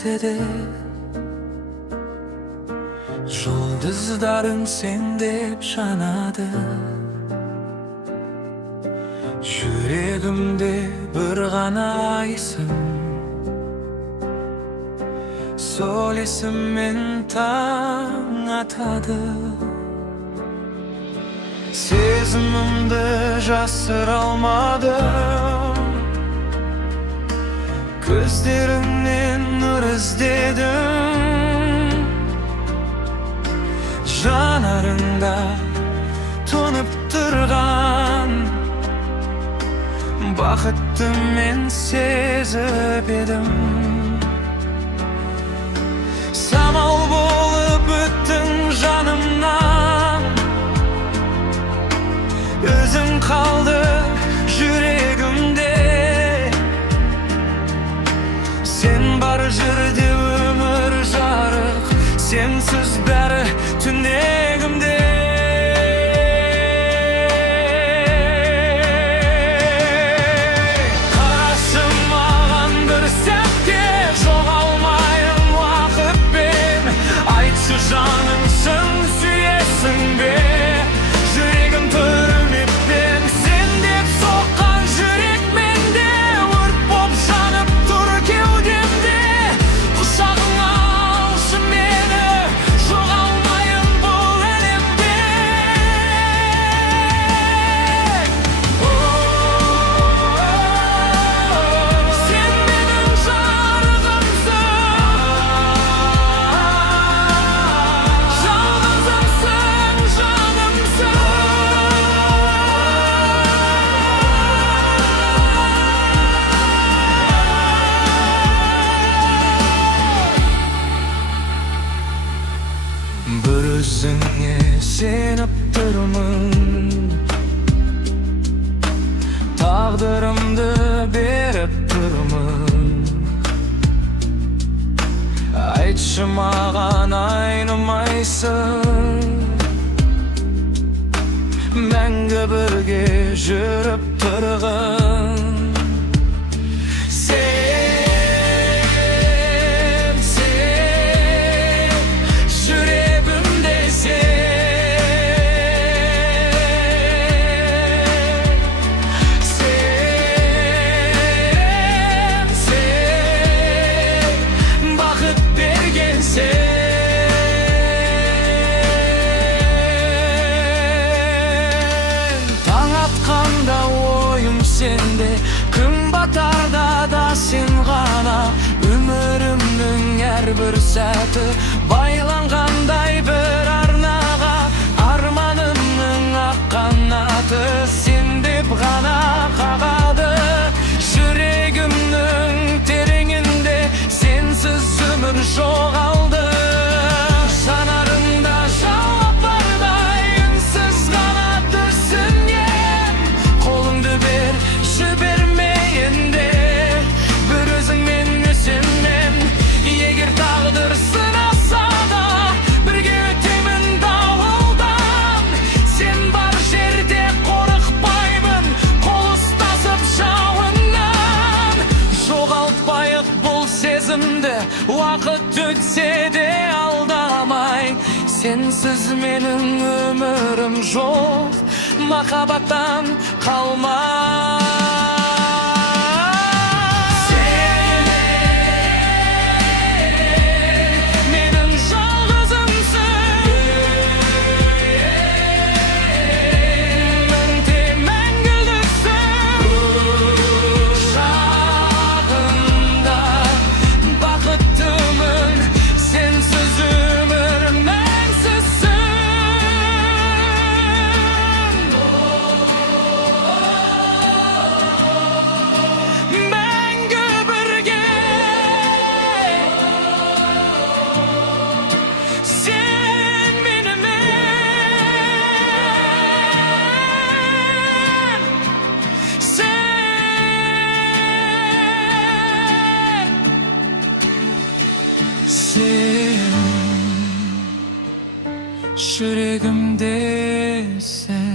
ötede, Жұлдыздарың sen деп жанады. Жүрегімде бір ғана айсың, сол есіммен таң атады. Сезімімді жасыра алмадым, көздеріңнен нұр іздедім. Жанарыңда тұнып тұрған бақытты мен сезіп едім. Самал болып өттің жанымнан, өзің қалды жүрегімде. Сен бар жерде өмір жарық, сенсіз бәрі түнегімде. Қарашы маған бір сәтке, жоғалмайын уақытпен. Айтшы жанымсың, сүйесің бе? Жүрегім түрмеппен сен деп соққан жүрек менде, өрт боп жанып тұр кеудемде. Құшағыңа алшы мені, жоғалмайын бұл әлемде. Сен менің жарығымсың, жалғызымсың, жанымсың. Бір өзіңе сеніп тұрмын, тағдырымды беріп тұрмын. Айтшы маған айнымайсың, мәңгі бірге жүріп тұрғын. Жүрегімде сен, бақыт берген сен. Таң атқанда ойым сенде, күн батарда да сен ғана. Өмірімнің әрбір сәті байланғандай бір арнаға. Арманымның ақ қанаты сен деп ғана қағады. Жүрегімнің тереңінде сенсіз өмір жоғалды. Жанарыңда жауап бардай үнсіз ғана түсінем. Қолыңды бер, жіберме енді, бір өзіңмен өсемін. Егер тағдыр сынаса да, бірге өтемін дауылдан. Сен бар жерде қорықпаймын, қол ұстасып жауыннан. Жоғалтпайық бұл сезімді, уақыт өтсе де алдамай. Сенсіз менің өмірім жоқ, махаббаттан қалмай. Sen, жүрегімде сен.